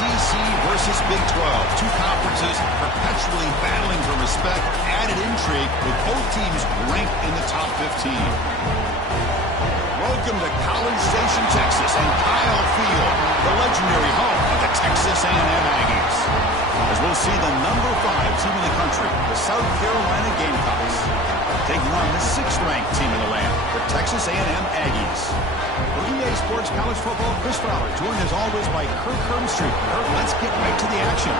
ACC versus Big 12. Two conferences perpetually battling for respect. Added intrigue with both teams ranked in the top 15. Welcome to College Station, Texas, and Kyle Field, the legendary home of the Texas A&M Aggies. As we'll see the number 5 team in the country, the South Carolina Gamecocks, taking on the 6th-ranked team in the land, the Texas A&M Aggies. For EA Sports College Football, Chris Fowler, joined as always by Kirk Hermstreet. Kirk, let's get right to the action.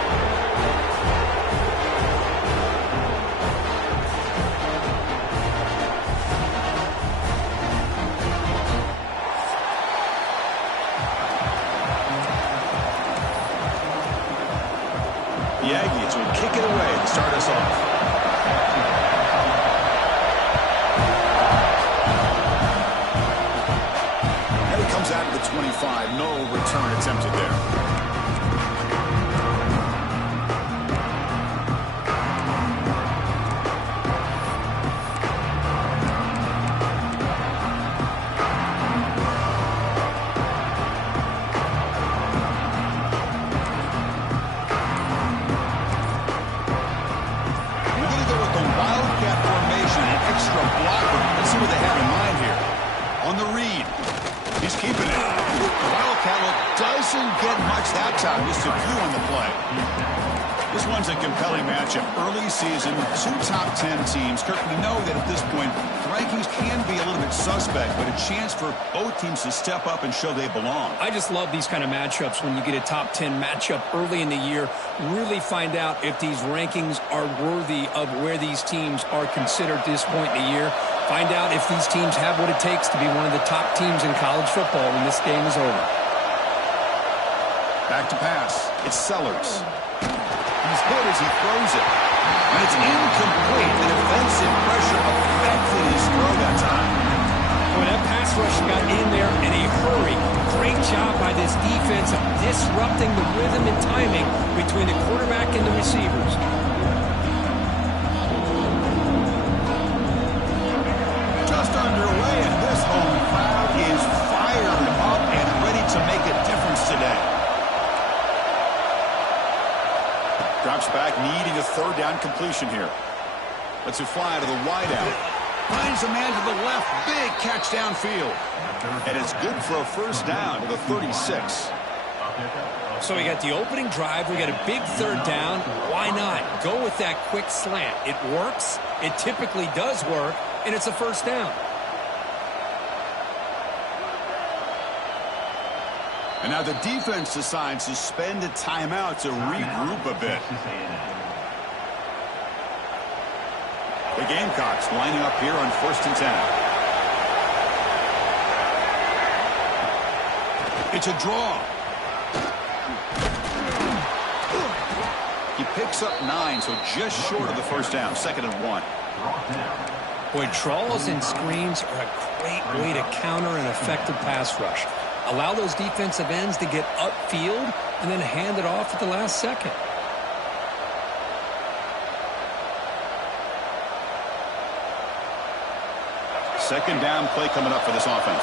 The Aggies will kick it away to start us off. And it comes out of the 25. No return attempted there. Just a few on the play. This one's a compelling matchup. Early season, 2 top 10 teams. Kirk, we know that at this point, the rankings can be a little bit suspect, but a chance for both teams to step up and show they belong. I just love these kind of matchups when you get a top 10 matchup early in the year. Really find out if these rankings are worthy of where these teams are considered at this point in the year. Find out if these teams have what it takes to be one of the top teams in college football when this game is over. Back to pass. It's Sellers. He's hit as he throws it. And it's incomplete. The defensive pressure affected his throw that time. Boy, that pass rush got in there in a hurry. Great job by this defense of disrupting the rhythm and timing between the quarterback and the receivers. Just underway, and this home crowd is fired up and ready to make a difference today. Drops back, needing a 3rd down completion here. Lets it fly to the wideout. Finds a man to the left. Big catch downfield. And it's good for a 1st down to the 36. So we got the opening drive. We got a big 3rd down. Why not? Go with that quick slant. It works. It typically does work. And it's a 1st down. And now the defense decides to spend a timeout to regroup a bit. The Gamecocks lining up here on 1st and 10. It's a draw. He picks up 9, so just short of the 1st down. 2nd and 1. Boy, draws and screens are a great way to counter an effective pass rush. Allow those defensive ends to get upfield and then hand it off at the last second. Second down play coming up for this offense.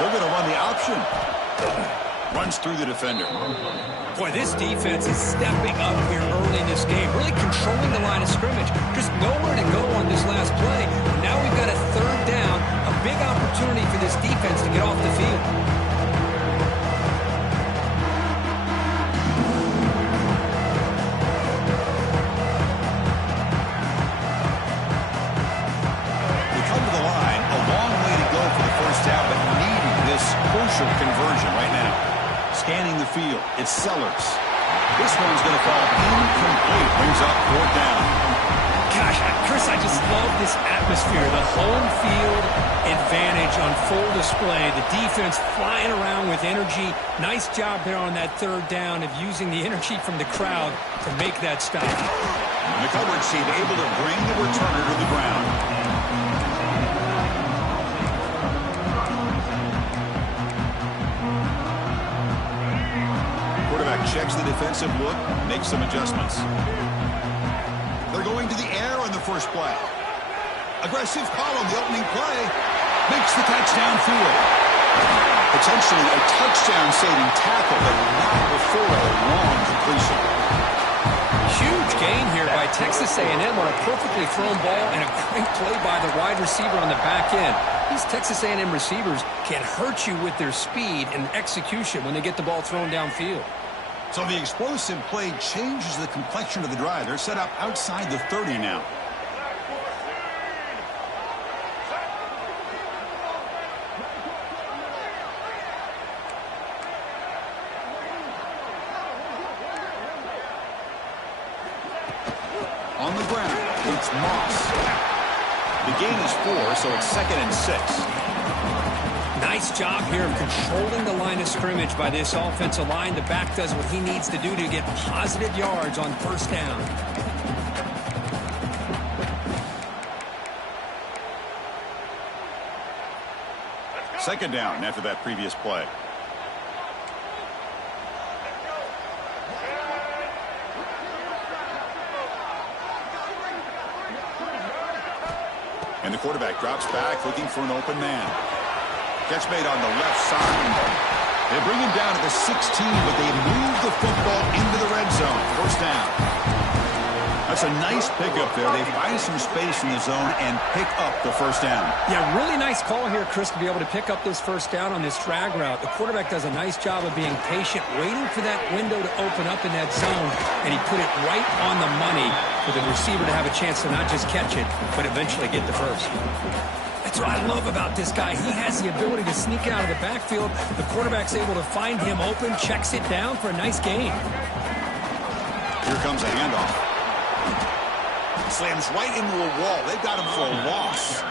They're going to run the option. Runs through the defender. Boy, this defense is stepping up here early in this game, really controlling the line of scrimmage. Just nowhere to go on this last play. Now we've got a 3rd down, a big opportunity for this defense to get off the field. They come to the line, a long way to go for the 1st down, but needing this crucial conversion right now. Scanning the field, it's Sellers. This one's going to fall incomplete. Brings up 4th down. Gosh, Chris, I just love this atmosphere. The home field advantage on full display. The defense flying around with energy. Nice job there on that 3rd down of using the energy from the crowd to make that stop. And the coverage team able to bring the returner to the ground. Checks the defensive look, makes some adjustments. They're going to the air on the first play. Aggressive call on the opening play. Makes the catch downfield. Potentially a touchdown-saving tackle, but not before a long completion. Huge gain here by Texas A&M on a perfectly thrown ball and a great play by the wide receiver on the back end. These Texas A&M receivers can hurt you with their speed and execution when they get the ball thrown downfield. So the explosive play changes the complexion of the drive. They're set up outside the 30 now. On the ground, it's Moss. The gain is 4, so it's 2nd and 6. Nice job here of controlling the line of scrimmage by this offensive line. The back does what he needs to do to get positive yards on first down. Second down after that previous play. And the quarterback drops back looking for an open man. Catch made on the left side. They bring him down to the 16, but they move the football into the red zone. First down. That's a nice pickup there. They find some space in the zone and pick up the first down. Yeah, really nice call here, Chris, to be able to pick up this first down on this drag route. The quarterback does a nice job of being patient, waiting for that window to open up in that zone, and he put it right on the money for the receiver to have a chance to not just catch it, but eventually get the first. That's what I love about this guy. He has the ability to sneak out of the backfield. The quarterback's able to find him open, checks it down for a nice gain. Here comes a handoff. Slams right into a wall. They've got him for a loss.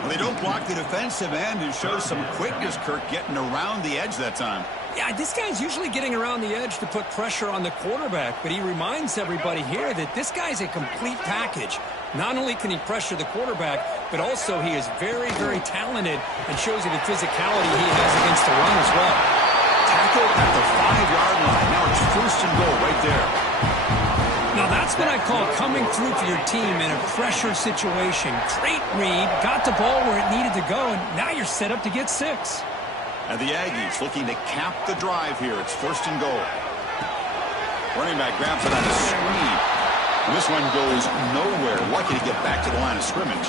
Well, they don't block the defensive end and show some quickness, Kirk, getting around the edge that time. Yeah, this guy's usually getting around the edge to put pressure on the quarterback, but he reminds everybody here that this guy's a complete package. Not only can he pressure the quarterback, but also he is very, very talented and shows you the physicality he has against the run as well. Tackle at the 5-yard line. Now it's first and goal right there. Now that's what I call coming through for your team in a pressure situation. Great read, got the ball where it needed to go, and now you're set up to get 6. And the Aggies looking to cap the drive here. It's first and goal. Running back grabs it on a screen. And this one goes nowhere. Lucky to get back to the line of scrimmage.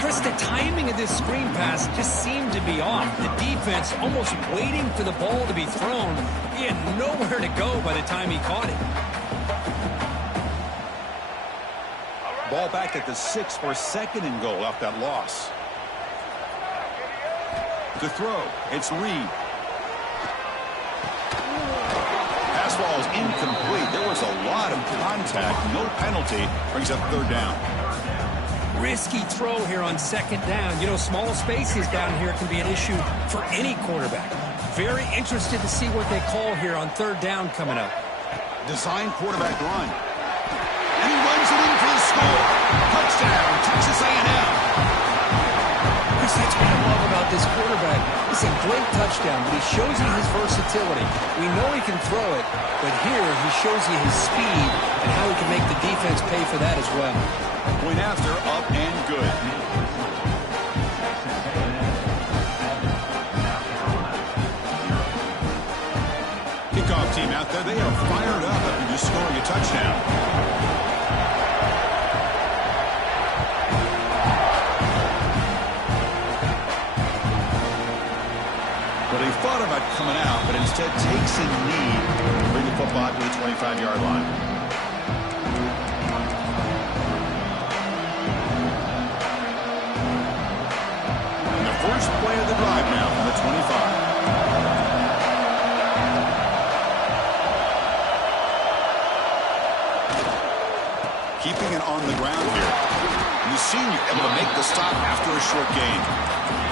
Chris, the timing of this screen pass just seemed to be off. The defense almost waiting for the ball to be thrown. He had nowhere to go by the time he caught it. Ball back at the 6 for 2nd and goal off that loss. To throw, it's Reed. Pass ball is incomplete. There was a lot of contact. No penalty. Brings up 3rd down. Risky throw here on 2nd down. You know, small spaces down here can be an issue for any quarterback. Very interested to see what they call here on 3rd down coming up. Design quarterback run. And he runs it in for the score. Touchdown, Texas A&M. Chris, that's what I love about this quarterback. It's a great touchdown, but he shows you his versatility. We know he can throw it, but here he shows you his speed and how he can make the defense pay for that as well. Point after, up and good. Kickoff team out there, they are fired up after just scoring a touchdown. Well, they thought about coming out, but instead takes a knee to bring the football to the 25-yard line. And the first play of the drive now from the 25. Keeping it on the ground here. And the senior able to make the stop after a short gain.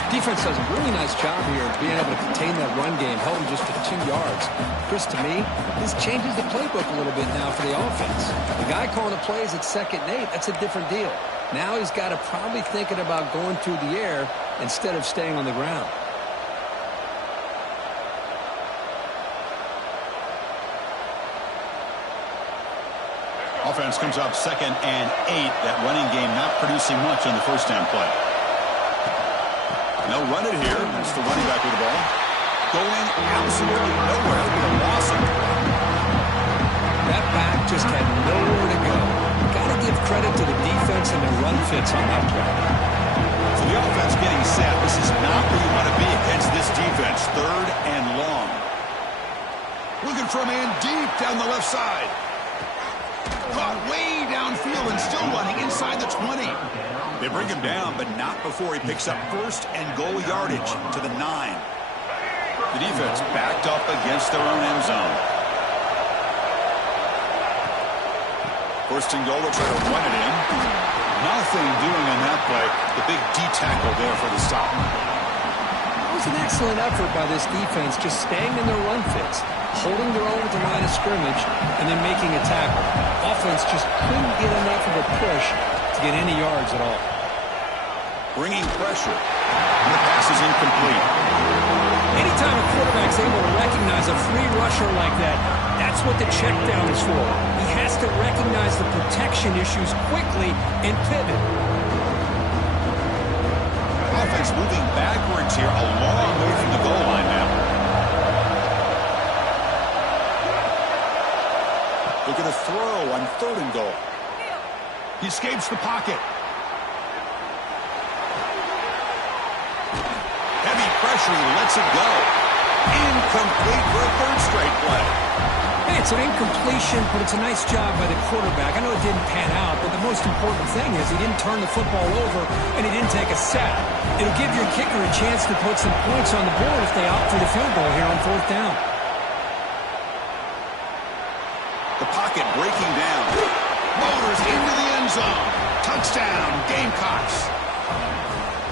Defense does a really nice job here of being able to contain that run game, held him just to 2 yards. Chris, to me, this changes the playbook a little bit now for the offense. The guy calling the plays at 2nd and 8, that's a different deal. Now he's got to probably thinking about going through the air instead of staying on the ground. Offense comes up 2nd and 8. That running game not producing much on the first down play. They'll run it here. That's the running back with the ball. Going absolutely nowhere with a loss of play. That back just had nowhere to go. Got to give credit to the defense and the run fits on that play. So the offense getting set. This is not where you want to be against this defense. 3rd and long. Looking for a man deep down the left side. Caught way downfield and still running inside the 20. They bring him down, but not before he picks up 1st and goal yardage to the 9. The defense backed up against their own end zone. 1st and goal, they'll try to run it in. Nothing doing on that play. The big D tackle there for the stop. It was an excellent effort by this defense, just staying in their run fits, holding their own at the line of scrimmage, and then making a tackle. Offense just couldn't get enough of a push to get any yards at all. Bringing pressure. And the pass is incomplete. Anytime a quarterback's able to recognize a free rusher like that, that's what the check down is for. He has to recognize the protection issues quickly and pivot. Offense moving backwards here, a long way from the goal line now. Look at the throw on 3rd and goal. He escapes the pocket. Heavy pressure, he lets it go. Incomplete for a 3rd straight play. Hey, it's an incompletion, but it's a nice job by the quarterback. I know it didn't pan out, but the most important thing is he didn't turn the football over and he didn't take a sack. It'll give your kicker a chance to put some points on the board if they opt for the field goal here on 4th down. The pocket breaking down. Motors into the end zone. Touchdown, Gamecocks.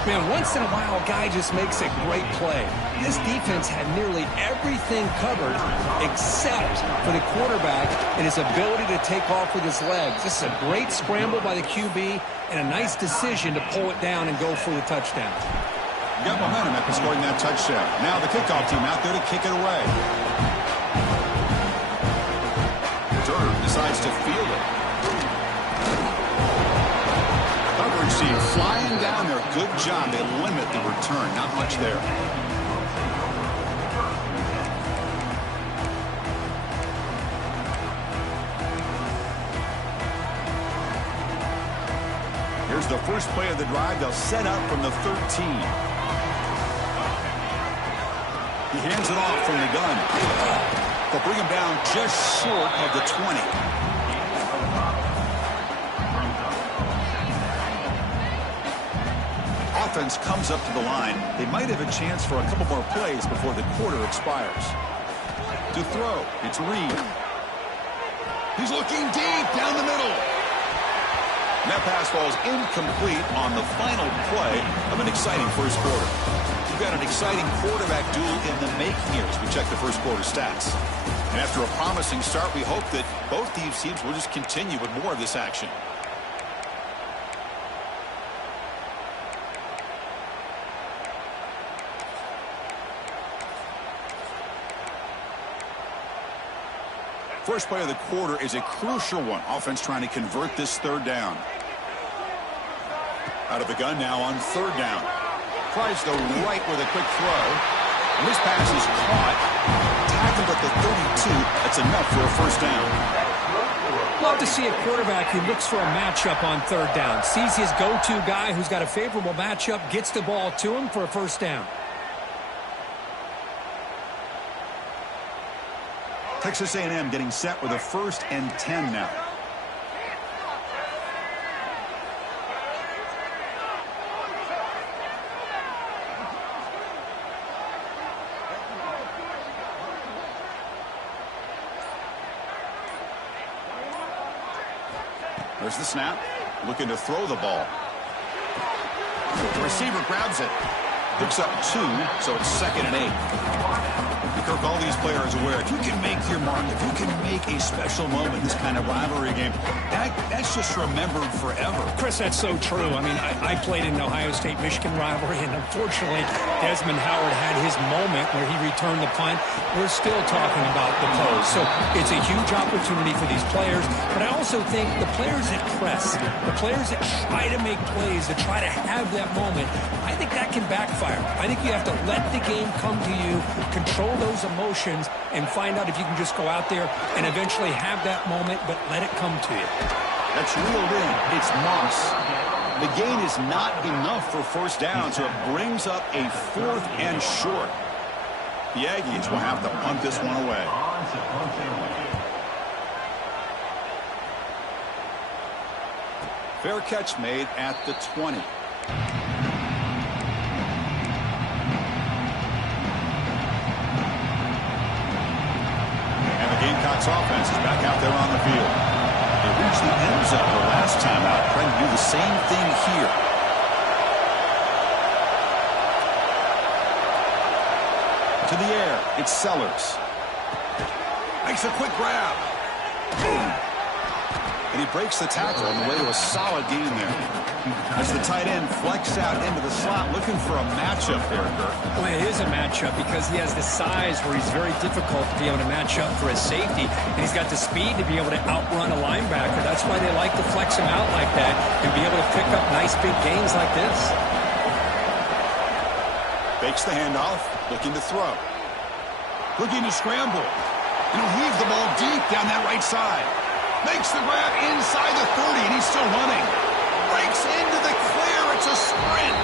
Man, once in a while, a guy just makes a great play. This defense had nearly everything covered except for the quarterback and his ability to take off with his legs. This is a great scramble by the QB and a nice decision to pull it down and go for the touchdown. Got momentum after scoring that touchdown. Now the kickoff team out there to kick it away. Durham decides to field it. Coverage team flying down there. Good job. They limit the return. Not much there. Here's the first play of the drive. They'll set up from the 13. He hands it off from the gun. They'll bring him down just short of the 20. Offense comes up to the line. They might have a chance for a couple more plays before the quarter expires. To throw, it's Reed. He's looking deep down the middle. And that pass falls incomplete on the final play of an exciting first quarter. We've got an exciting quarterback duel in the making here as we check the first quarter stats. And after a promising start, we hope that both these teams will just continue with more of this action. First play of the quarter is a crucial one. Offense trying to convert this 3rd down. Out of the gun now on 3rd down. Tries to right with a quick throw. And this pass is caught. Tackled at the 32. That's enough for a 1st down. Love to see a quarterback who looks for a matchup on 3rd down. Sees his go-to guy who's got a favorable matchup, gets the ball to him for a 1st down. Texas A&M getting set with a 1st and 10 now. There's the snap. Looking to throw the ball. The receiver grabs it. Picks up 2, so it's 2nd and 8. Kirk, all these players are aware, if you can make your mark, if you can make a special moment in this kind of rivalry game, that's just remembered forever. Chris, that's so true. I mean, I played in the Ohio State-Michigan rivalry, and unfortunately, Desmond Howard had his moment where he returned the punt. We're still talking about the pose. So it's a huge opportunity for these players, but I also think the players that press, the players that try to make plays, that try to have that moment, I think that can backfire. I think you have to let the game come to you, control those emotions, and find out if you can just go out there and eventually have that moment, but let it come to you. That's reeled in. It's Moss. The gain is not enough for first down, so it brings up a 4th and short. The Aggies will have to punt this one away. Fair catch made at the 20. And the Gamecocks offense is back out there on the field. They reached the end zone the last time out, trying to do the same thing here. To the air, it's Sellers. Makes a quick grab. And he breaks the tackle on the way to a solid gain there. As the tight end flex out into the slot, looking for a matchup there, Kirk. Well, it is a matchup because he has the size where he's very difficult to be able to match up for his safety, and he's got the speed to be able to outrun a linebacker. That's why they like to flex him out like that and be able to pick up nice big gains like this. Fakes the handoff, looking to throw. Looking to scramble. And he'll heave the ball deep down that right side. Makes the grab inside the 30, and he's still running. Breaks into the clear. It's a sprint.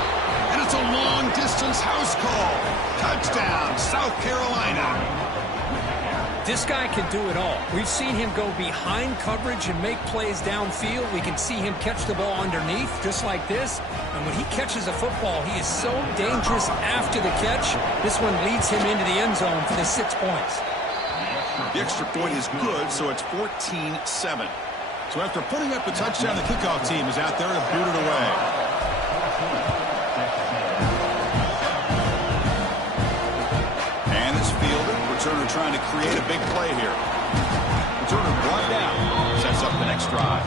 And it's a long-distance house call. Touchdown, South Carolina. This guy can do it all. We've seen him go behind coverage and make plays downfield. We can see him catch the ball underneath, just like this. And when he catches a football, he is so dangerous after the catch. This one leads him into the end zone for the 6 points. The extra point is good, so it's 14-7. So after putting up a touchdown, the kickoff team is out there to boot it away. And it's fielded. Returner trying to create a big play here. Returner brought down. Sets up the next drive.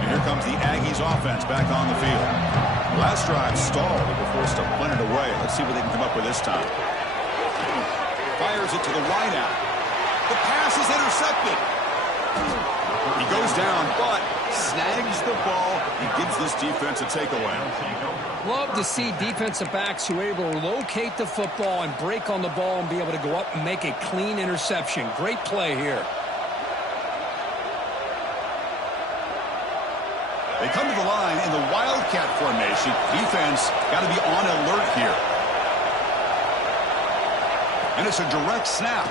And here comes the Aggies offense back on the field. Last drive stalled. They were forced to punt it away. Let's see what they can come up with this time. Fires it to the wideout. The pass is intercepted. He goes down, but snags the ball and gives this defense a takeaway. Love to see defensive backs who are able to locate the football and break on the ball and be able to go up and make a clean interception. Great play here. They come to the line in the Wildcat formation. Defense got to be on alert here. And it's a direct snap.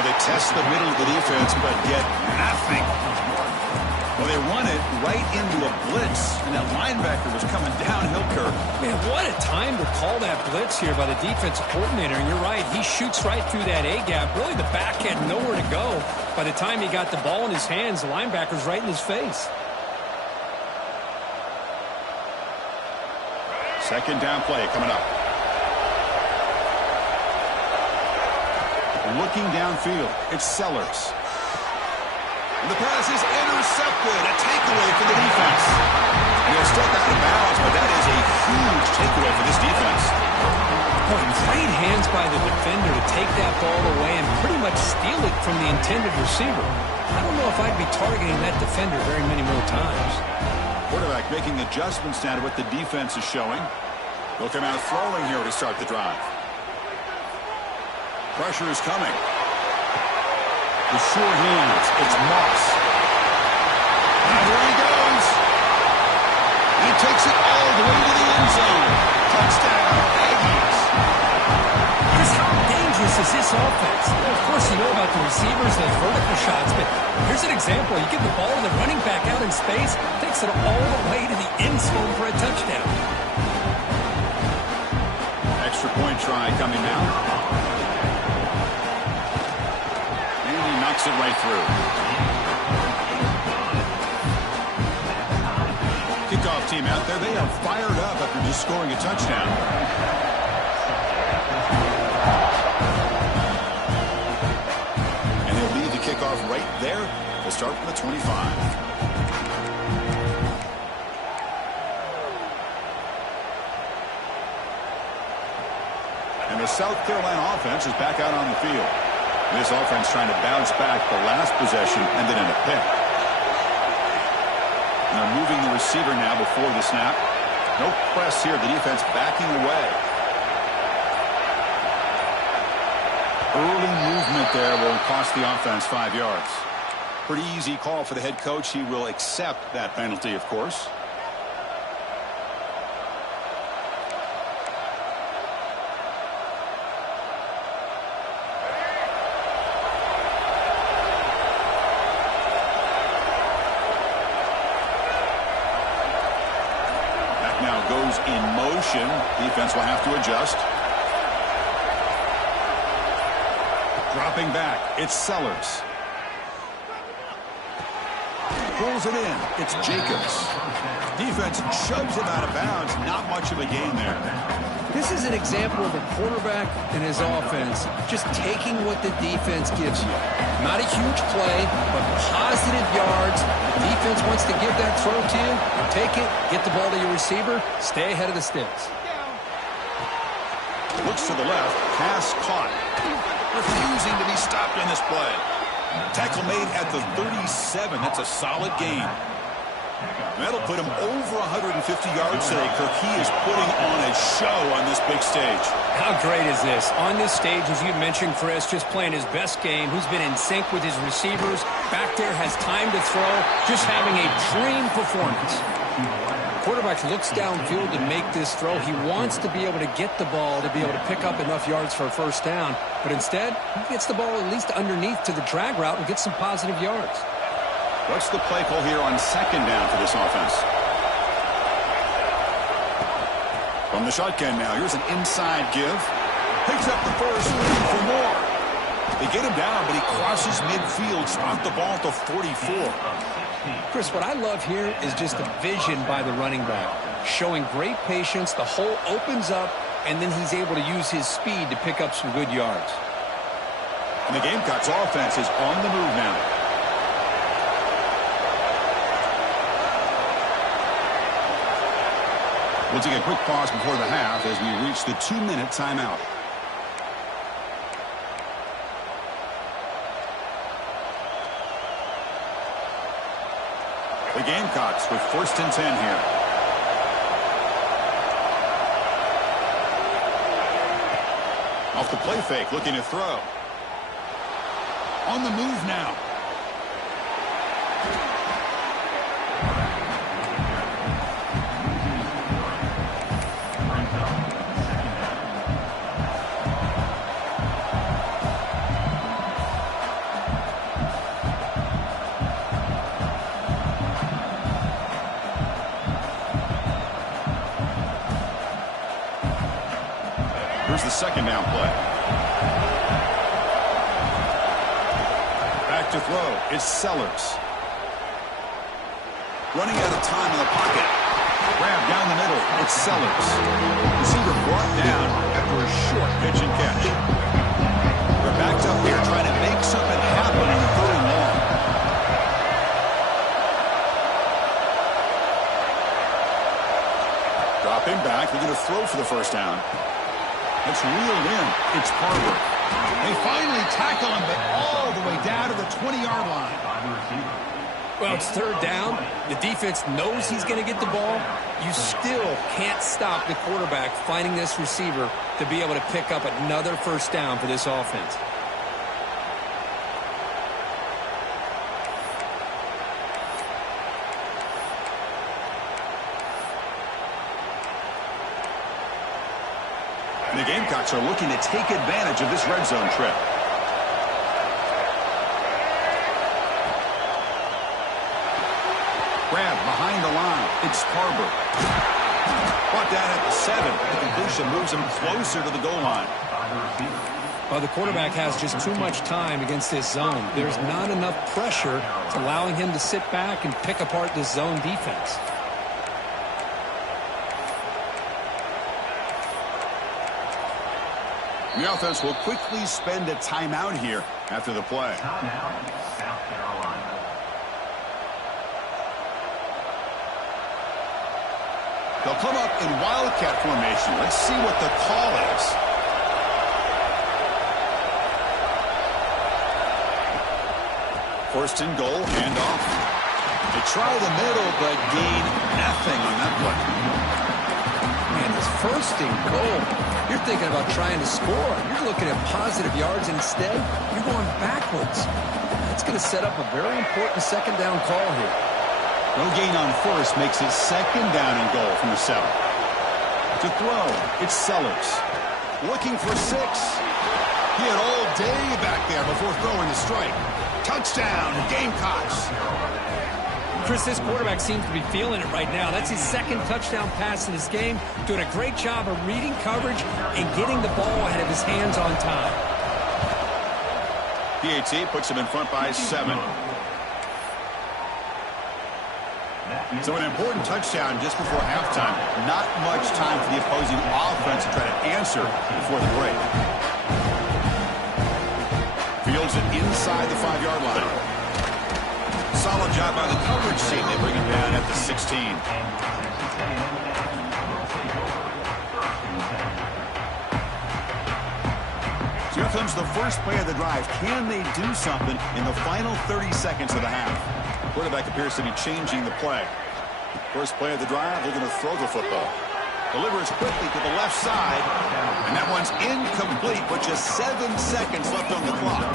They test the middle of the defense, but get nothing. Well, they run it right into a blitz, and that linebacker was coming downhill, Kirk. Man, what a time to call that blitz here by the defensive coordinator. And you're right, he shoots right through that A-gap. Really, the back had nowhere to go. By the time he got the ball in his hands, the linebacker's right in his face. Second down play coming up. Looking downfield, it's Sellers. And the pass is intercepted. A takeaway for the defense. And he'll step out of bounds, but that is a huge takeaway for this defense. Boy, great hands by the defender to take that ball away and pretty much steal it from the intended receiver. I don't know if I'd be targeting that defender very many more times. Quarterback making adjustments now to what the defense is showing. They'll come out throwing here to start the drive. Pressure is coming. The sure hands. It's Moss. And there he goes. And he takes it all the way to the end zone. Touchdown, Aggies. Chris, how dangerous is this offense? Well, of course, you know about the receivers, those vertical shots, but here's an example. You give the ball to the running back out in space, takes it all the way to the end zone for a touchdown. Extra point try coming now. Knocks it right through. team out there, they are fired up after just scoring a touchdown. And he'll lead the kickoff right there. We'll start from the 25. And the South Carolina offense is back out on the field. This offense trying to bounce back the last possession and then in a pick. And they're moving the receiver now before the snap. No press here. The defense backing away. Early movement there will cost the offense 5 yards. Pretty easy call for the head coach. He will accept that penalty, of course. Now goes in motion. Defense will have to adjust. Dropping back. It's Sellers. Pulls it in. It's Jacobs. Defense shoves it out of bounds. Not much of a gain there. This is an example of a quarterback and his offense just taking what the defense gives you. Not a huge play, but positive yards. The defense wants to give that throw to you. Take it, get the ball to your receiver, stay ahead of the sticks. Looks to the left. Pass caught. Refusing to be stopped in this play. Tackle made at the 37. That's a solid gain. That'll put him over 150 yards today, Kirk. He is putting on a show on this big stage. How great is this? On this stage, as you mentioned, Chris, just playing his best game. He's been in sync with his receivers. Back there, has time to throw. Just having a dream performance. Quarterback looks downfield to make this throw. He wants to be able to get the ball to be able to pick up enough yards for a first down. But instead, he gets the ball at least underneath to the drag route and gets some positive yards. What's the play call here on second down for this offense? From the shotgun now, here's an inside give. Picks up the first, looking for more. They get him down, but he crosses midfield, spot the ball to 44. Chris, what I love here is just the vision by the running back. Showing great patience, the hole opens up, and then he's able to use his speed to pick up some good yards. And the Gamecocks offense is on the move now. We'll take a quick pause before the half as we reach the 2-minute timeout. The Gamecocks with 1st and 10 here. Off the play fake, looking to throw. On the move now. Here's the second down play. Back to throw. It's Sellers. Running out of time in the pocket. Grab down the middle. It's Sellers. Receiver brought down after a short pitch and catch. We're backed up here trying to make something happen in the 3rd and long. Dropping back. They're going to throw for the first down. It's reeled in. It's Harper. They finally tackle him, but all the way down to the 20-yard line. Well, it's 3rd down. The defense knows he's going to get the ball. You still can't stop the quarterback finding this receiver to be able to pick up another first down for this offense. The Gamecocks are looking to take advantage of this red zone trip. Grab behind the line. It's Barber. Brought down at the 7. The completion moves him closer to the goal line. Well, the quarterback has just too much time against this zone. There's not enough pressure allowing him to sit back and pick apart this zone defense. The offense will quickly spend a timeout here after the play. They'll come up in Wildcat formation. Let's see what the call is. First and goal, handoff. They try the middle, but gain nothing on that play. Man, it's first and goal. You're thinking about trying to score. You're looking at positive yards. Instead, you're going backwards. That's going to set up a very important second down call here. No gain on first makes it second down and goal from the 7. To throw, it's Sellers. Looking for 6. He had all day back there before throwing the strike. Touchdown, Gamecocks. Chris, this quarterback seems to be feeling it right now. That's his second touchdown pass in this game. Doing a great job of reading coverage and getting the ball ahead of his hands on time. PAT puts him in front by 7. So an important touchdown just before halftime. Not much time for the opposing offense to try to answer before the break. Fields it inside the 5-yard line. Solid job by the coverage team. They bring him down at the 16. So here comes the first play of the drive. Can they do something in the final 30 seconds of the half? Quarterback appears to be changing the play. First play of the drive, they're going to throw the football. Delivers quickly to the left side, and that one's incomplete with just 7 seconds left on the clock.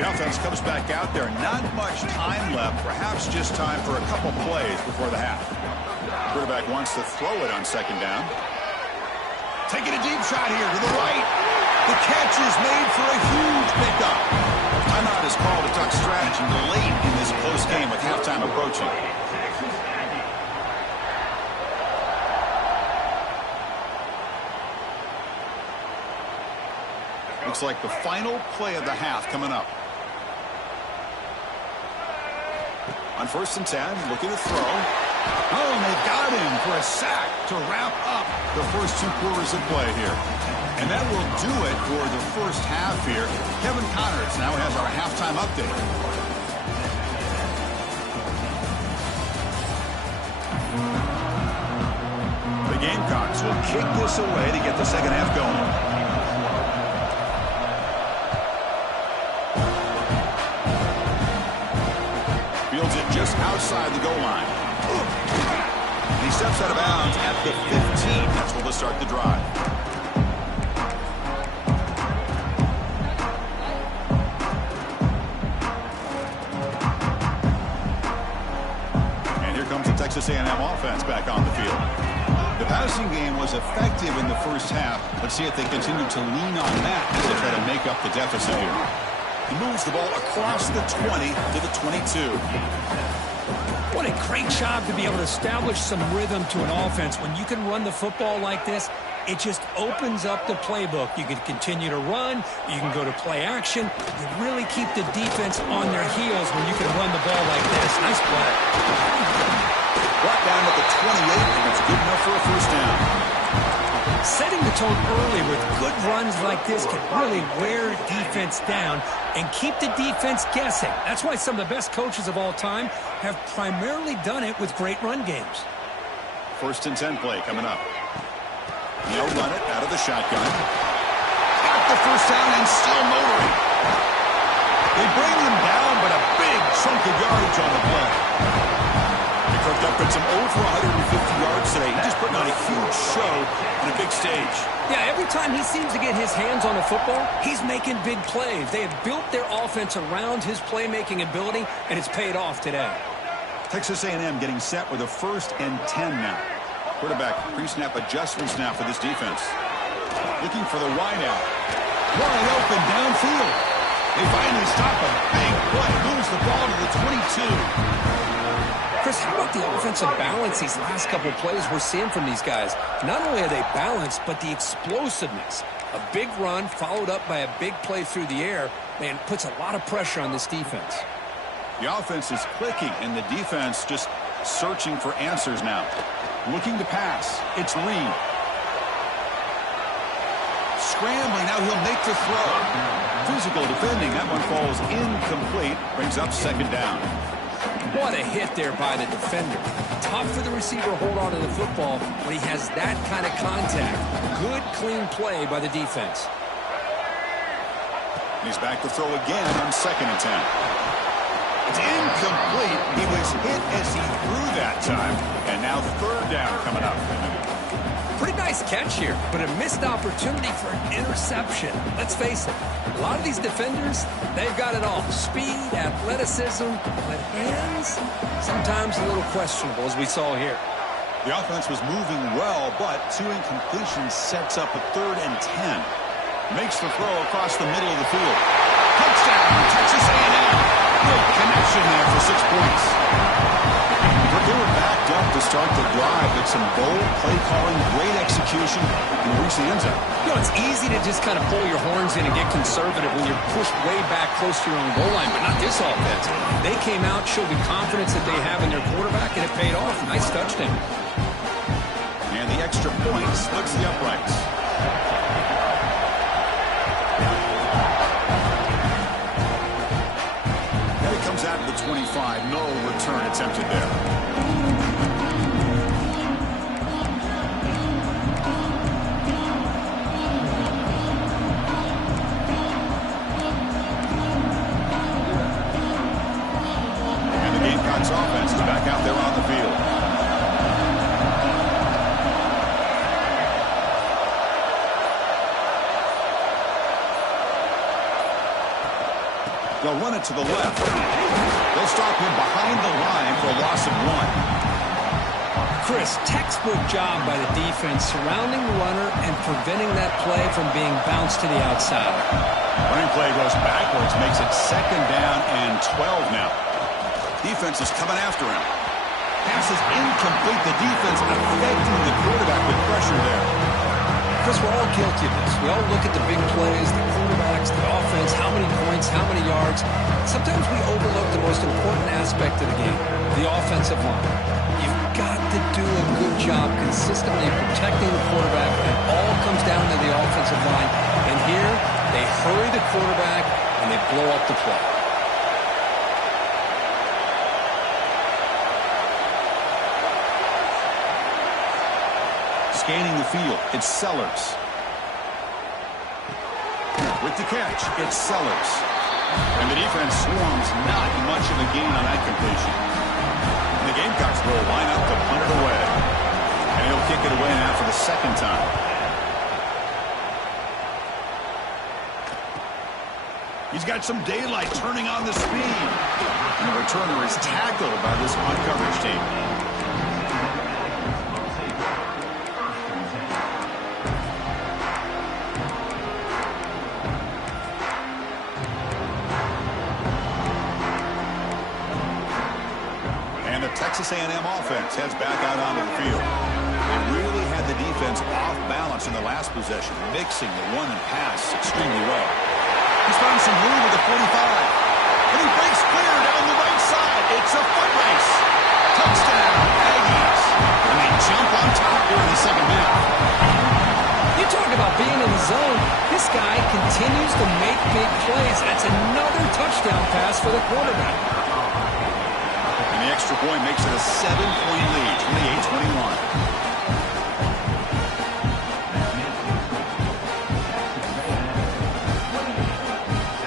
The offense comes back out there. Not much time left, perhaps just time for a couple plays before the half. Quarterback wants to throw it on second down. Taking a deep shot here to the right. The catch is made for a huge pickup. Timeout is called to talk strategy late in this close game with halftime approaching. Looks like the final play of the half coming up. On first and 10, looking to throw. Oh, and they've got him for a sack to wrap up the first 2 quarters of play here. And that will do it for the first half here. Kevin Connors now has our halftime update. The Gamecocks will kick this away to get the second half going. Fields it just outside the goal line. And he steps out of bounds at the 15. That's where they'll start the drive. Texas A&M offense back on the field. The passing game was effective in the first half. Let's see if they continue to lean on that as they try to make up the deficit here. He moves the ball across the 20 to the 22. What a great job to be able to establish some rhythm to an offense. When you can run the football like this, it just opens up the playbook. You can continue to run. You can go to play action. You really keep the defense on their heels when you can run the ball like this. Nice play. Brought down at the 28, and it's good enough for a first down. Setting the tone early with good runs like this can really wear defense down and keep the defense guessing. That's why some of the best coaches of all time have primarily done it with great run games. First and 10 play coming up. They'll run it out of the shotgun. Got the first down and still motoring. They bring them down, but a big chunk of yardage on the play. They cooked up at some over 150 yards today. He's just putting on a huge show on a big stage. Yeah, every time he seems to get his hands on the football, he's making big plays. They have built their offense around his playmaking ability, and it's paid off today. Texas A&M getting set with a first and 10 now. Quarterback pre-snap adjustments now for this defense. Looking for the wide out. Wide open downfield. They finally stop a big play. Moves the ball to the 22. Chris, how about the offensive balance these last couple of plays we're seeing from these guys? Not only are they balanced, but the explosiveness. A big run followed up by a big play through the air, man, puts a lot of pressure on this defense. The offense is clicking, and the defense just searching for answers now. Looking to pass. It's Reed. scrambling. Now he'll make the throw. Physical defending. That one falls incomplete. Brings up second down. What a hit there by the defender. Tough for the receiver to hold on to the football when he has that kind of contact. Good, clean play by the defense. He's back to throw again on second and 10. It's incomplete. He was hit as he threw that time. And now third down coming up. Pretty nice catch here, but a missed opportunity for an interception. Let's face it, a lot of these defenders, they've got it all. Speed, athleticism, but hands, sometimes a little questionable, as we saw here. The offense was moving well, but two incompletions sets up a third and 10. Makes the throw across the middle of the field. Touchdown, Texas A&M. Good connection there for 6 points. They were backed up to start the drive. It's some bold play calling, great execution, and reach the end zone. You know, it's easy to just kind of pull your horns in and get conservative when you're pushed way back close to your own goal line, but not this offense. They came out, showed the confidence that they have in their quarterback, and it paid off. Nice touchdown. And the extra point splits the uprights. Now he comes out of the 25. No return attempted there. Offense is back out there on the field. They'll run it to the left. They'll stop him behind the line for a loss of 1. Chris, textbook job by the defense surrounding the runner and preventing that play from being bounced to the outside. Running play goes backwards, makes it second down and 12 now. Defense is coming after him. Pass is incomplete. The defense affecting the quarterback with pressure there. Chris, we're all guilty of this. We all look at the big plays, the quarterbacks, the offense, how many points, how many yards. Sometimes we overlook the most important aspect of the game, the offensive line. You've got to do a good job consistently protecting the quarterback. It all comes down to the offensive line. And here, they hurry the quarterback and they blow up the play. Scanning the field, it's Sellers. With the catch, it's Sellers. And the defense swarms, not much of a gain on that completion. And the Gamecocks will line up to punt it away. And he'll kick it away now for the second time. He's got some daylight turning on the speed. And the returner is tackled by this on-coverage team. Texas A&M offense heads back out onto the field. They really had the defense off balance in the last possession, mixing the run and pass extremely well. He's found some room with the 45. And he breaks clear down the right side. It's a foot race. Touchdown, Aggies. And they jump on top here in the second half. You talk about being in the zone. This guy continues to make big plays. That's another touchdown pass for the quarterback. And the extra point makes it a 7-point lead, 28-21.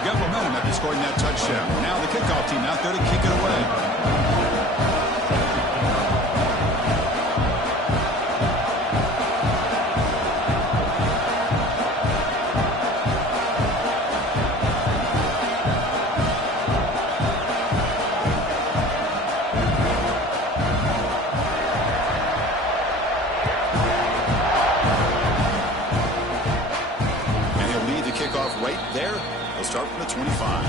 Got momentum after scoring that touchdown. Now the kickoff team out there to kick it away. There, they'll start from the 25.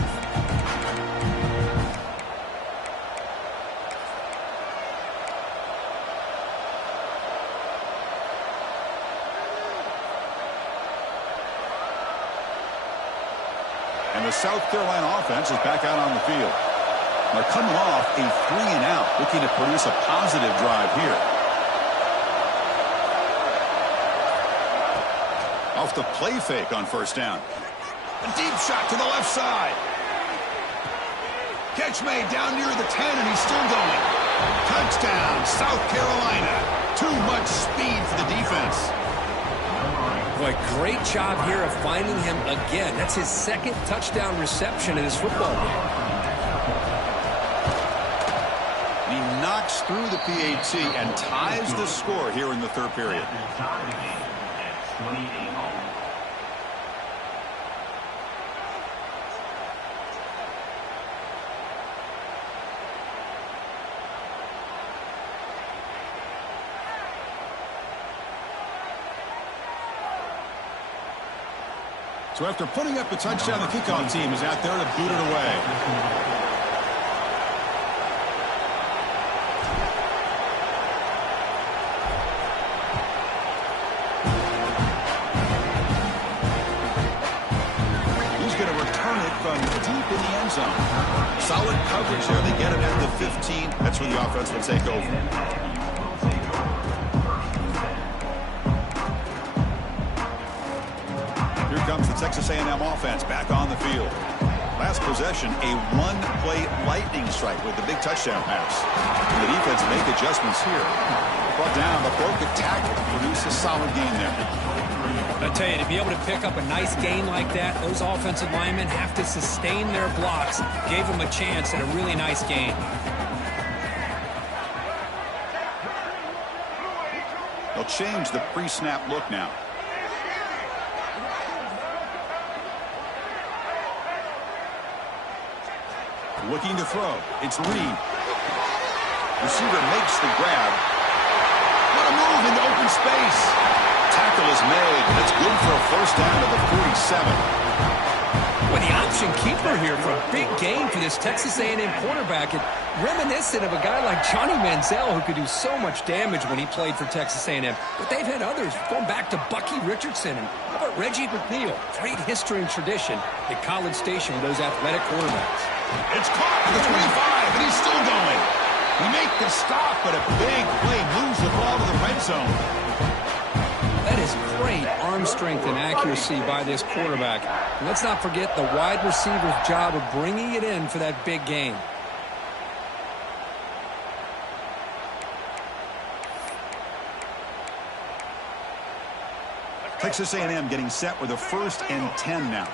And the South Carolina offense is back out on the field. They're coming off a 3-and-out, looking to produce a positive drive here. Off the play fake on first down. A deep shot to the left side. Catch made down near the 10, and he's still going. Touchdown, South Carolina. Too much speed for the defense. Boy, great job here of finding him again. That's his second touchdown reception in his football game. He knocks through the PAT and ties the score here in the third period. So after putting up the touchdown, the kickoff team is out there to boot it away. He's going to return it from deep in the end zone. Solid coverage there. They get it at the 15. That's where the offense will take over. Comes the Texas A&M offense back on the field. Last possession, a one-play lightning strike with the big touchdown pass. And the defense make adjustments here. Brought down, but broke a tackle to produce a solid game there. I tell you, to be able to pick up a nice gain like that, those offensive linemen have to sustain their blocks. Gave them a chance at a really nice game. They'll change the pre-snap look now. Looking to throw. It's Reed. Receiver makes the grab. What a move into open space. Tackle is made. That's good for a first down to the 47. Well, the option keeper here for a big game for this Texas A&M quarterback. And reminiscent of a guy like Johnny Manziel, who could do so much damage when he played for Texas A&M. But they've had others, going back to Bucky Richardson. And how about Reggie McNeil? Great history and tradition at College Station with those athletic quarterbacks. It's caught at the 25, and he's still going. He makes the stop, but a big play moves the ball to the red zone. That is great arm strength and accuracy by this quarterback. And let's not forget the wide receiver's job of bringing it in for that big game. Texas A&M getting set with a 1st and 10 now.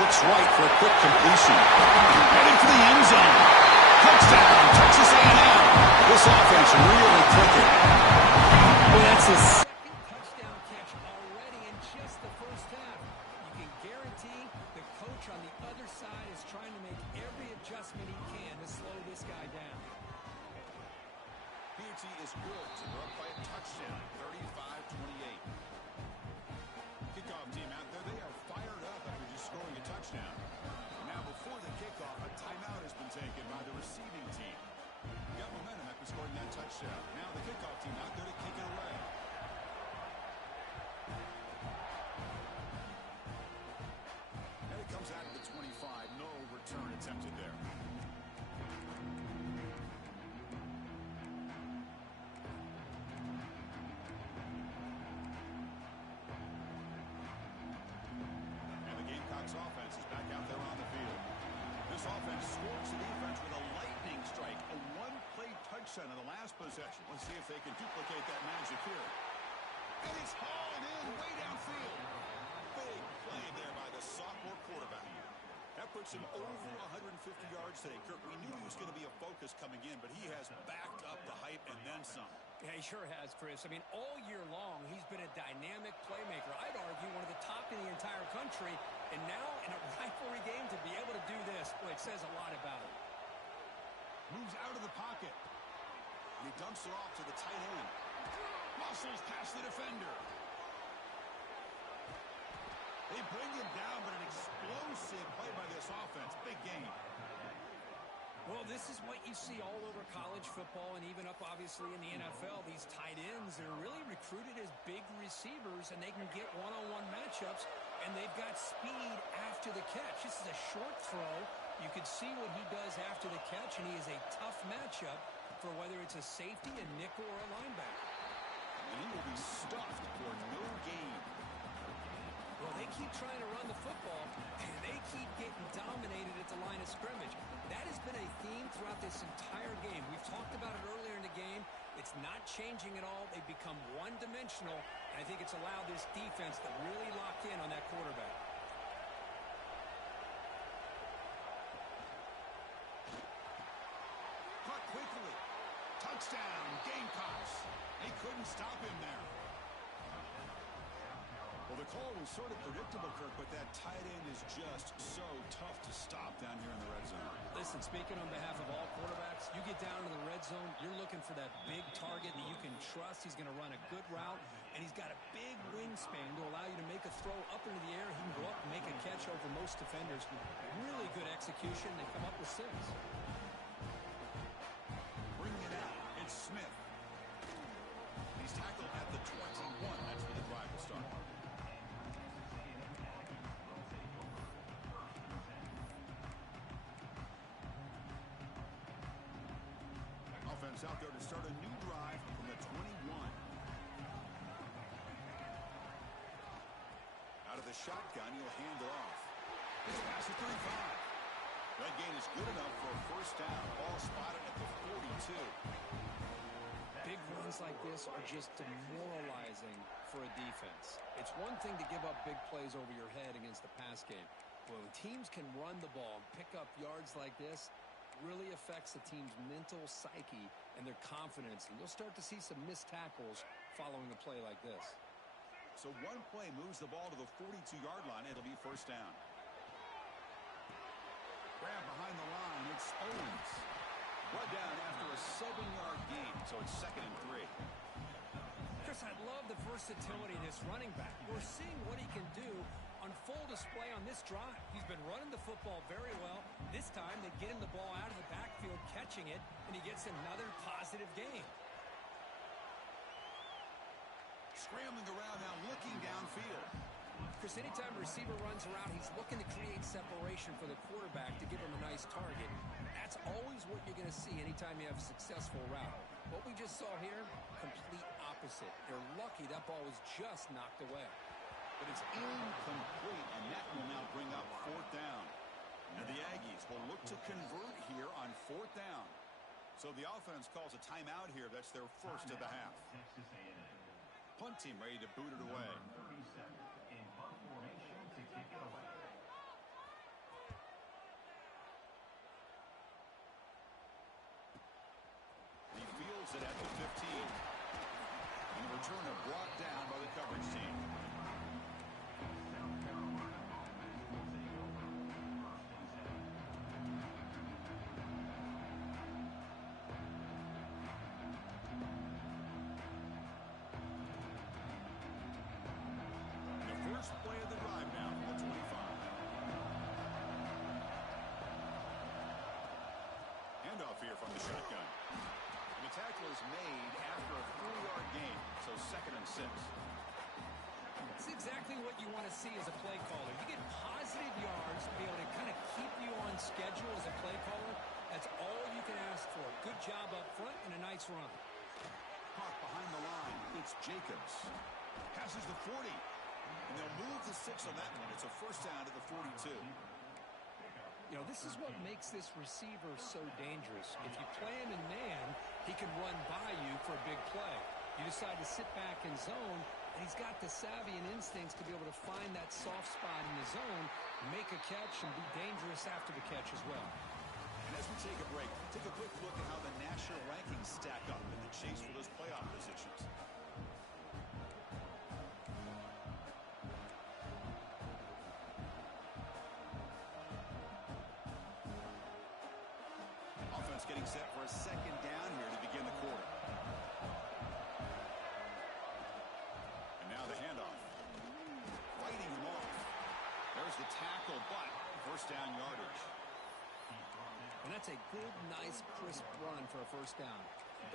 Looks right for a quick completion. Heading for the end zone. Touchdown, Texas A&M. This offense really clicking. Well, that's his second touchdown catch already in just the first half. You can guarantee the coach on the other side is trying to make every adjustment he can to slow this guy down. PAT is good. So they're up by a touchdown, 35-28. Kickoff team out there, they are fired up after just scoring a touchdown. Now before the kickoff, a timeout has been taken by the receiving team. Got momentum after scoring that touchdown. Now the kickoff team out there to kick it away. And it comes out of the 25. No return attempted there. Offense is back out there on the field. This offense scores the defense with a lightning strike, a one-play touchdown in the last possession. Let's see if they can duplicate that magic here. And it's hauled in way downfield. Big play there by the sophomore quarterback. That puts him over 150 yards today. Kirk, we knew he was going to be a focus coming in, but he has backed up the hype and then some. Yeah, he sure has, Chris. I mean, all year long, he's been a dynamic playmaker. I'd argue one of the top in the entire country. And now, in a rivalry game, to be able to do this, well, it says a lot about him. Moves out of the pocket. And he dumps it off to the tight end. Muscles past the defender. They bring him down, but an explosive play by this offense. Big game. Well, this is what you see all over college football and even up, obviously, in the NFL. These tight ends that are really recruited as big receivers, and they can get one-on-one matchups, and they've got speed after the catch. This is a short throw. You can see what he does after the catch, and he is a tough matchup for whether it's a safety, a nickel, or a linebacker. and he will be stuffed for no gain. Well, they keep trying to run the football, and they keep getting dominated at the line of scrimmage. That has been a theme throughout this entire game. We've talked about it earlier in the game. It's not changing at all. They've become one-dimensional, and I think it's allowed this defense to really lock in on that quarterback. Caught quickly. Touchdown, Gamecocks. They couldn't stop him there. Well, the call was sort of predictable, Kirk, but that tight end is just so tough to stop down here in the red zone. Listen, speaking on behalf of all quarterbacks, you get down to the red zone, you're looking for that big target that you can trust. He's going to run a good route, and he's got a big wingspan to allow you to make a throw up into the air. He can go up and make a catch over most defenders. Really good execution. They come up with 6. Bringing it out, it's Smith. He's tackled at the 21. That's where the drive will start. Offense out there to start a new drive from the 21. Out of the shotgun, he'll hand it off. It's past the 35. That gain is good enough for a first down. Ball spotted at the 42. Big runs like this are just demoralizing for a defense. It's one thing to give up big plays over your head against the pass game. But when teams can run the ball and pick up yards like this, really affects the team's mental psyche and their confidence. And you'll start to see some missed tackles following a play like this. So one play moves the ball to the 42-yard line. It'll be first down. Grab behind the line. It's Owens. Brought down after a 7-yard gain. So it's 2nd and 3. Chris, I love the versatility of this running back. We're seeing what he can do on full display on this drive. He's been running the football very well. This time, they get him the ball out of the backfield, catching it, and he gets another positive gain. Scrambling around now, looking downfield. Chris, anytime a receiver runs around, he's looking to create separation for the quarterback to give him a nice target. That's always what you're going to see anytime you have a successful route. What we just saw here, complete opposite. They're lucky that ball was just knocked away. But it's incomplete, and that will now bring up 4th down. And the Aggies will look to convert here on 4th down. So the offense calls a timeout here. That's their first of the half. Punt team ready to boot it away. In punt formation to kick it away. He fields it at the 15. And the returner brought down by the coverage team. First play of the drive now from the 25. Handoff here from the shotgun. And the tackle is made after a 4-yard gain, so 2nd and 6. It's exactly what you want to see as a play caller. You get positive yards to be able to kind of keep you on schedule as a play caller. That's all you can ask for. Good job up front and a nice run. Hawk behind the line. It's Jacobs. Passes the 40. And they'll move the 6 on that one. It's a first down to the 42. You know, this is what makes this receiver so dangerous. If you play him in man, he can run by you for a big play. You decide to sit back in zone, and he's got the savvy and instincts to be able to find that soft spot in the zone, make a catch, and be dangerous after the catch as well. And as we take a break, take a quick look at how the national rankings stack up in the chase for those playoff positions. Offense getting set for a 2nd down here to begin the quarter. And now the handoff. Fighting him off. There's the tackle, but first down yardage. And that's a good, nice, crisp run for a first down.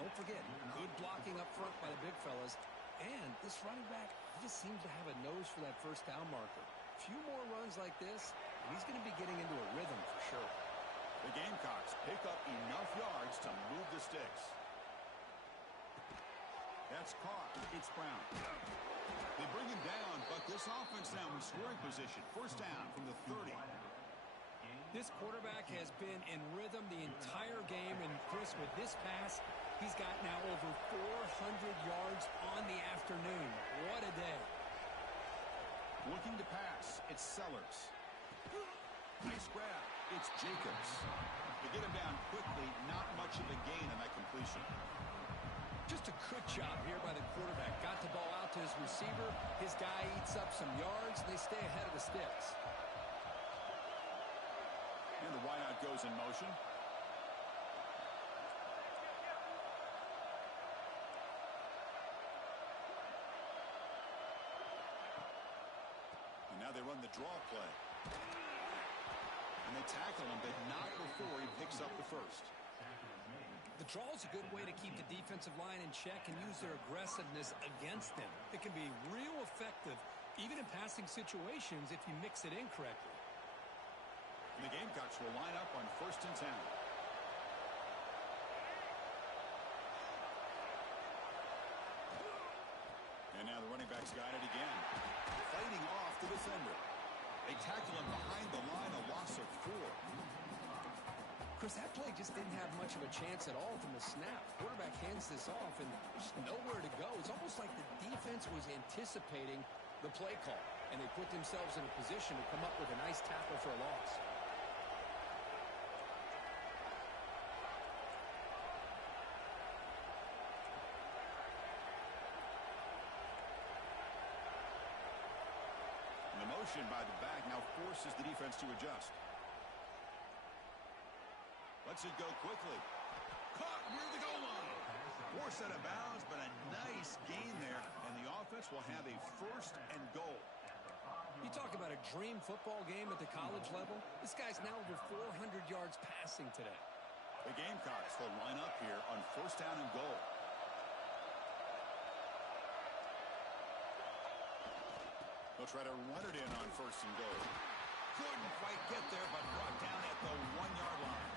Don't forget, good blocking up front by the big fellas. And this running back, he just seems to have a nose for that first down marker. A few more runs like this, and he's going to be getting into a rhythm for sure. The Gamecocks pick up enough yards to move the sticks. That's caught. It's Brown. They bring him down, but this offense now in scoring position. First down from the 30. This quarterback has been in rhythm the entire game, and Chris, with this pass, he's got now over 400 yards on the afternoon. What a day. Looking to pass, it's Sellers. Nice grab. It's Jacobs. They get him down quickly, not much of a gain on that completion. Just a good job here by the quarterback. Got the ball out to his receiver. His guy eats up some yards. They stay ahead of the sticks. And the wideout goes in motion. And now they run the draw play. And they tackle him, but not before he picks up the first. The draw is a good way to keep the defensive line in check and use their aggressiveness against them. It can be real effective, even in passing situations, if you mix it in correctly. And the Gamecocks will line up on 1st and 10. And now the running back's got it again. Fighting off the defender. They tackle him behind the line, a loss of 4. Chris, that play just didn't have much of a chance at all from the snap. Quarterback hands this off, and there's nowhere to go. It's almost like the defense was anticipating the play call, and they put themselves in a position to come up with a nice tackle for a loss. And the motion by the back now forces the defense to adjust. Lets it go quickly. Caught near the goal line. Forced out of bounds, but a nice gain there. And the offense will have a 1st and goal. You talk about a dream football game at the college level. This guy's now over 400 yards passing today. The Gamecocks will line up here on 1st down and goal. They'll try to run it in on 1st and goal. Couldn't quite get there, but brought down at the 1-yard line.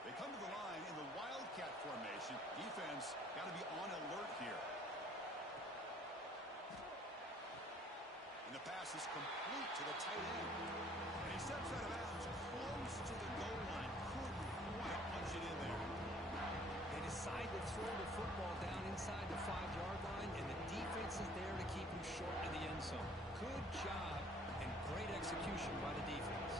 They come to the line in the Wildcat formation. Defense got to be on alert here. And the pass is complete to the tight end. And he steps out of bounds close to the goal line. Couldn't quite punch it in there. They decide to throw the football down inside the 5-yard line, and the defense is there to keep him short of the end zone. Good job and great execution by the defense.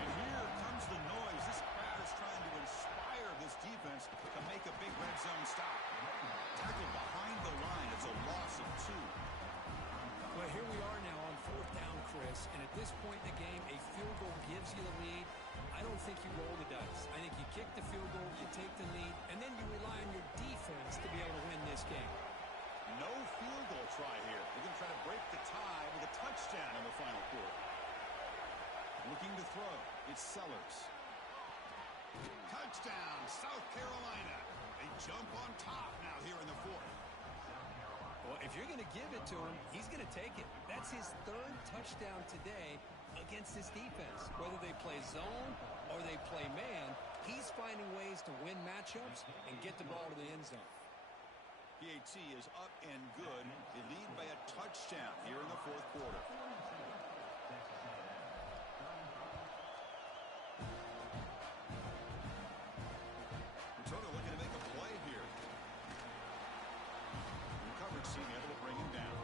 And here comes the noise. This crowd is trying to inspire this defense to make a big red zone stop. Tackled behind the line. It's a loss of 2. Well, here we are now on 4th down, Chris, and at this point in the game, a field goal gives you the lead. I don't think you roll the dice. I think you kick the field goal, you take the lead, and then you rely on your defense to be able to win this game. No field goal try here. They're going to try to break the tie with a touchdown in the final quarter. Looking to throw. It's Sellers. Touchdown, South Carolina. They jump on top now here in the 4th. Well, if you're going to give it to him, he's going to take it. That's his 3rd touchdown today against this defense. Whether they play zone or they play man, he's finding ways to win matchups and get the ball to the end zone. PAT is up and good. They lead by a touchdown here in the 4th quarter. Turner looking to make a play here. Coverage team able to bring him down.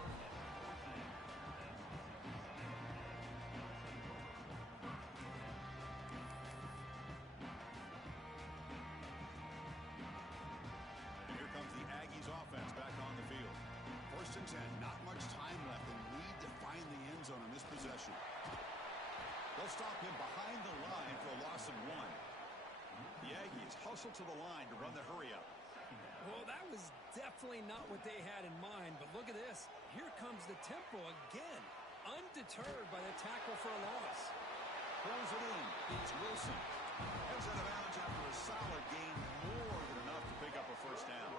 And here comes the Aggies offense back on the field. 1st and 10, not much time left. They need to find the end zone on this possession. They'll stop him behind the line for a loss of 1. The Aggies hustle to the line to run the hurry-up. Well, that was definitely not what they had in mind, but look at this. Here comes the tempo again, undeterred by the tackle for a loss. Pulls it in. It's Wilson. Heads out of bounds after a solid gain, more than enough to pick up a 1st down.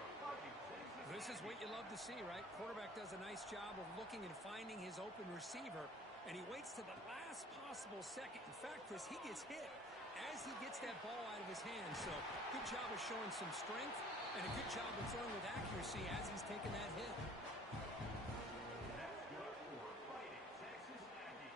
This is what you love to see, right? Quarterback does a nice job of looking and finding his open receiver, and he waits to the last possible second. In fact, Chris, he gets hit as he gets that ball out of his hand. So good job of showing some strength and a good job of throwing with accuracy as he's taking that hit. That's good for Fighting Texas Aggie.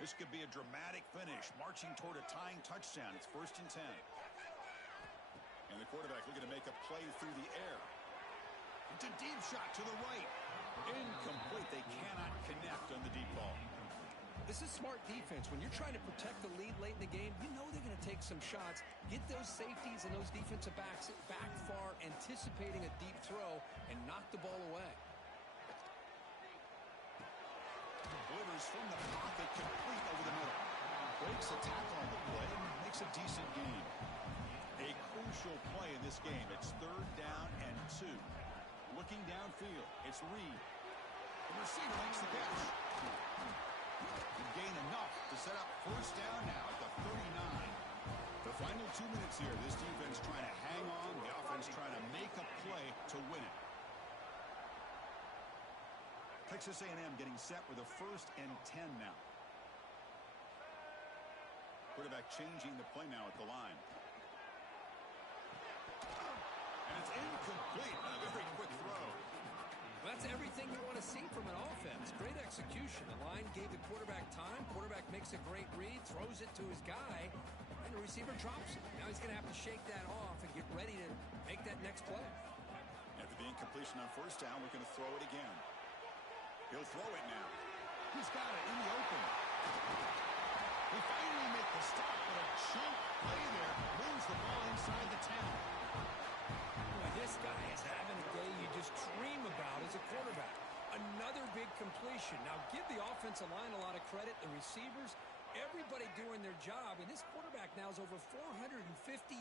This could be a dramatic finish, marching toward a tying touchdown. It's 1st and 10. And the quarterback looking to make a play through the air. It's a deep shot to the right. Incomplete. They cannot connect on the deep ball. This is smart defense. When you're trying to protect the lead late in the game, you know they're going to take some shots, get those safeties and those defensive backs back far, anticipating a deep throw, and knock the ball away. Delivers from the pocket, complete over the middle. Breaks a tackle on the play and makes a decent gain. A crucial play in this game. It's 3rd down and 2. Looking downfield, it's Reed. The receiver makes the catch. Good gain enough to set up 1st down now at the 39. The final 2 minutes here. This defense trying to hang on. The offense trying to make a play to win it. Texas A&M getting set with a 1st and 10 now. Quarterback changing the play now at the line. And it's incomplete. A very quick throw. Well, that's everything you want to see from an offense. Great execution. The line gave the quarterback time. Quarterback makes a great read, throws it to his guy, and the receiver drops it. Now he's going to have to shake that off and get ready to make that next play. After the incompletion on 1st down, we're going to throw it again. He'll throw it now. He's got it in the open. They finally make the stop, but a chunk play there moves the ball inside the 10. Boy, this guy is having a day you just dream about as a quarterback. Another big completion. Now, give the offensive line a lot of credit, the receivers, everybody doing their job, and this quarterback now is over 450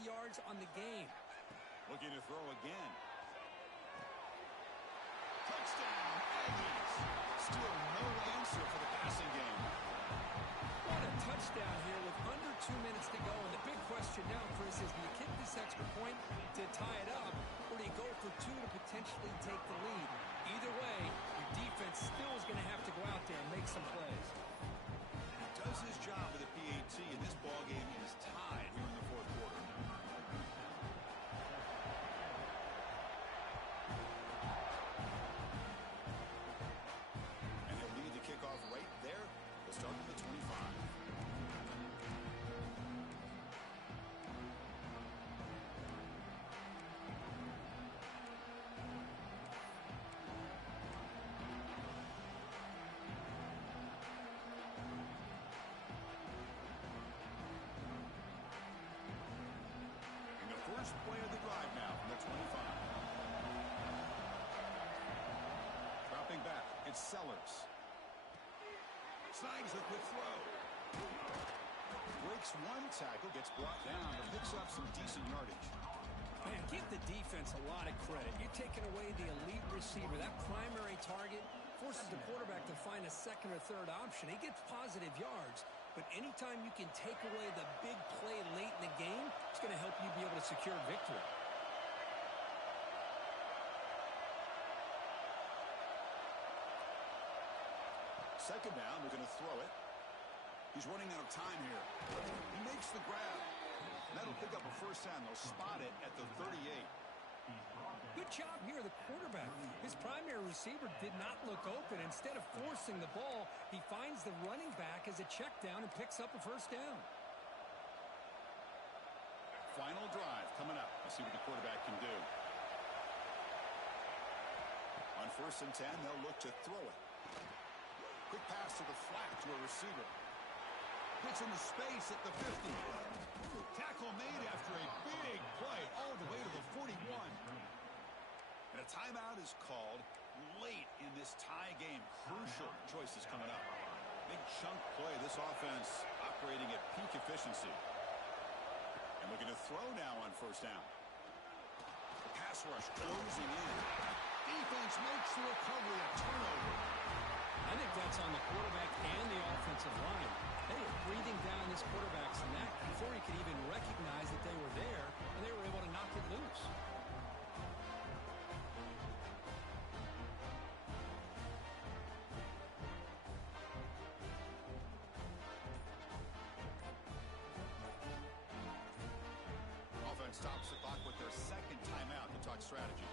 yards on the game. Looking to throw again. Touchdown, Aggies. Still no answer for the passing game. What a touchdown here with under 2 minutes to go. And the big question now, Chris, is do you kick this extra point to tie it up, or do you go for 2 to potentially take the lead? Either way, your defense still is going to have to go out there and make some plays. He does his job with the PAT, and this ballgame is tied here in the 4th quarter. Kickoff right there. We'll start at the 25. And the first play of the drive now from the 25. Dropping back, it's Sellers. Signs the quick throw. Breaks one tackle, gets brought down, but picks up some decent yardage. Man, give the defense a lot of credit. You're taking away the elite receiver. That primary target forces the quarterback to find a 2nd or 3rd option. He gets positive yards, but anytime you can take away the big play late in the game, it's going to help you be able to secure victory. Second down, we're going to throw it. He's running out of time here. He makes the grab. That'll pick up a 1st down. They'll spot it at the 38. Good job here, the quarterback. His primary receiver did not look open. Instead of forcing the ball, he finds the running back as a check down and picks up a 1st down. Final drive coming up. Let's see what the quarterback can do. On 1st and 10, they'll look to throw it. Quick pass to the flat to a receiver. Puts into space at the 50. Tackle made after a big play all the way to the 41. And a timeout is called late in this tie game. Crucial choices coming up. Big chunk play. This offense operating at peak efficiency. And looking to throw now on 1st down. The pass rush closing in. Defense makes the recovery, a turnover. I think that's on the quarterback and the offensive line. They were breathing down this quarterback's neck before he could even recognize that they were there, and they were able to knock it loose. Offense stops the clock with their second timeout to talk strategy.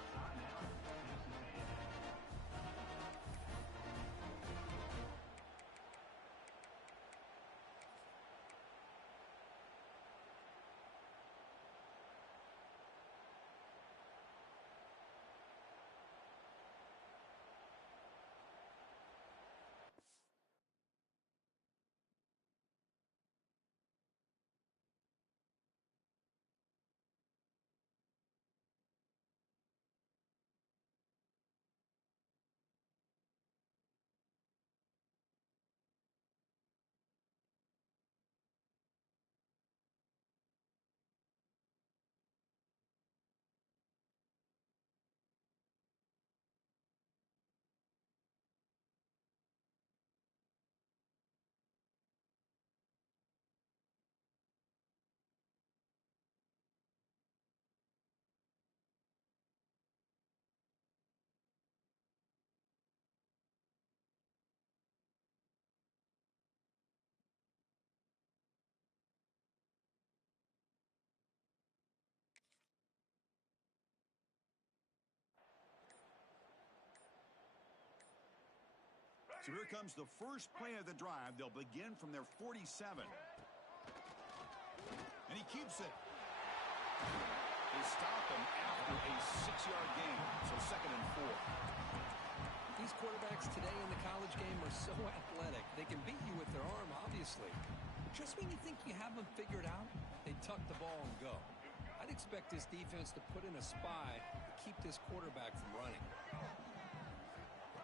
So here comes the first play of the drive. They'll begin from their 47. And he keeps it. They stop him after a 6-yard gain. So 2nd and 4. These quarterbacks today in the college game are so athletic. They can beat you with their arm, obviously. Just when you think you have them figured out, they tuck the ball and go. I'd expect this defense to put in a spy to keep this quarterback from running.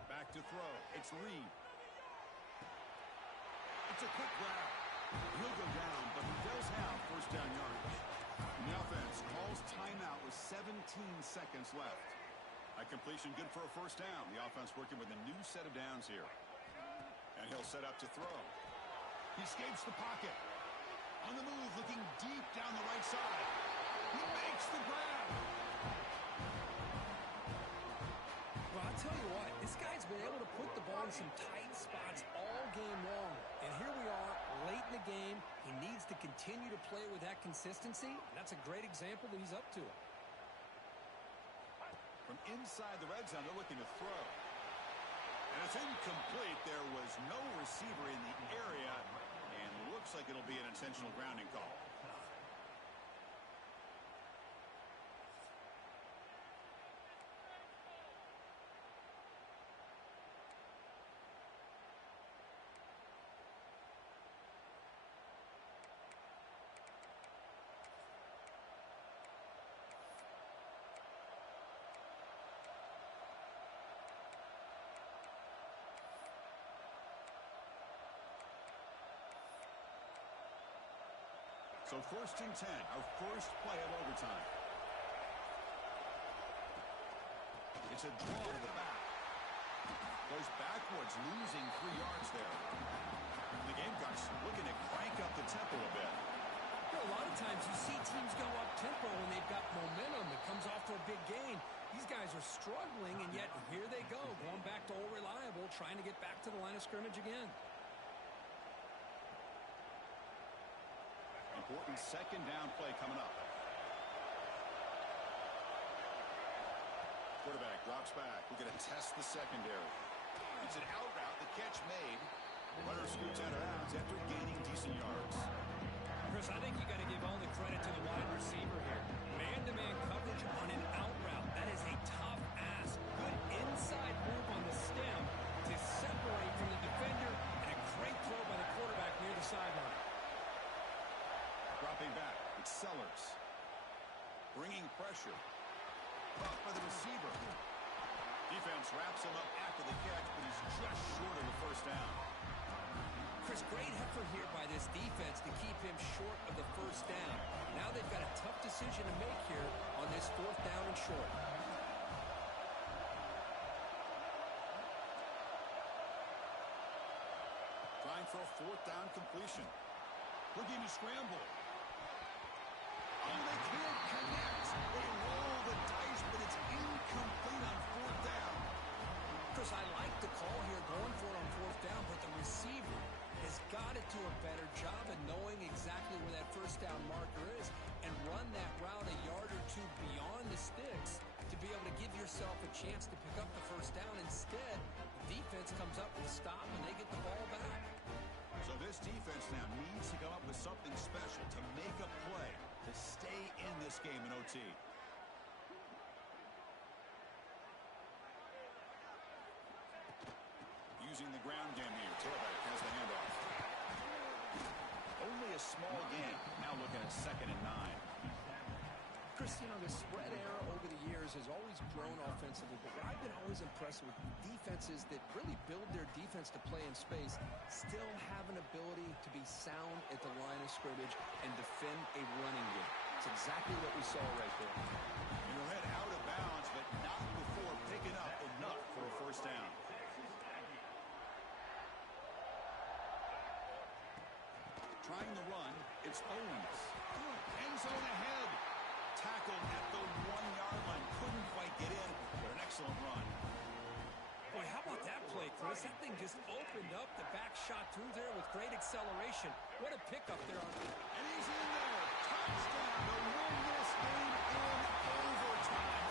Back to throw. It's Reed. It's a quick grab. He'll go down, but he does have first down yardage. And the offense calls timeout with 17 seconds left. That completion good for a first down. The offense working with a new set of downs here. And he'll set up to throw. He escapes the pocket. On the move, looking deep down the right side. He makes the grab. Well, I'll tell you what, this guy's been able to put the ball in some tight spots all game long. And here we are, late in the game. He needs to continue to play with that consistency. That's a great example that he's up to it. From inside the red zone, they're looking to throw. And it's incomplete. There was no receiver in the area. And looks like it'll be an intentional grounding call. So 1st and 10, our first play of overtime. It's a draw to the back. Goes backwards, losing 3 yards there. The Gamecocks looking to crank up the tempo a bit. You know, a lot of times you see teams go up tempo when they've got momentum. It comes off to a big gain. These guys are struggling, and yet here they go, going back to old reliable, trying to get back to the line of scrimmage again. Important 2nd down play coming up. Quarterback drops back. We're going to test the secondary. It's an out route. The catch made. Runner scoots out of bounds after gaining decent yards. Chris, I think you got to give all the credit to the wide receiver here. Man-to-man coverage on an out route. That is a tough ask. Good inside move on the stem to separate from the defender, and a great throw by the quarterback near the sideline. Dropping back, it's Sellers. Bringing pressure. Caught by the receiver. Defense wraps him up after the catch, but he's just short of the first down. Chris, great effort here by this defense to keep him short of the first down. Now they've got a tough decision to make here on this 4th down and short. Trying for a fourth down completion. Looking to scramble. Oh, they can't connect. They roll the dice, but it's incomplete on fourth down. Chris, I like the call here going for it on fourth down, but the receiver has got to do a better job of knowing exactly where that first down marker is and run that route a yard or two beyond the sticks to be able to give yourself a chance to pick up the first down. Instead, the defense comes up with a stop and they get the ball back. So this defense now needs to come up with something special to make a play to stay in this game in OT. Using the ground game here. Tailback has the handoff. Only a small gain. Now looking at 2nd and 9. Chris, you know, the spread era over the years has always grown offensively, but what I've been always impressed with defenses that really build their defense to play in space still have an ability to be sound at the line of scrimmage and defend a running game. It's exactly what we saw right there. Your head out of bounds, but not before picking up enough for a first down. Trying the run, it's Owens. End zone ahead. Tackled at the 1-yard line. Couldn't quite get in, but an excellent run. Boy, how about that play, Chris? That thing just opened up. The back shot through there with great acceleration. What a pickup there. And he's in there. Touchdown to win this game in overtime.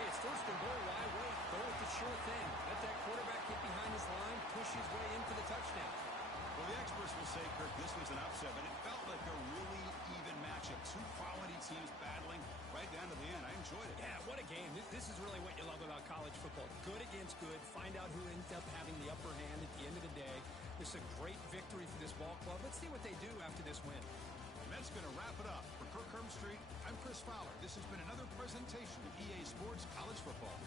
Hey, it's first and goal. Why wait? Go with the sure thing. Let that quarterback get behind his line, push his way in for the touchdown. Well, the experts will say, Kirk, this was an upset, but it felt like a really even matchup. Two quality teams battling right down to the end. I enjoyed it. Yeah, what a game. This is really what you love about college football. Good against good. Find out who ends up having the upper hand at the end of the day. This is a great victory for this ball club. Let's see what they do after this win. And that's going to wrap it up. For Kirk Street, I'm Chris Fowler. This has been another presentation of EA Sports College Football.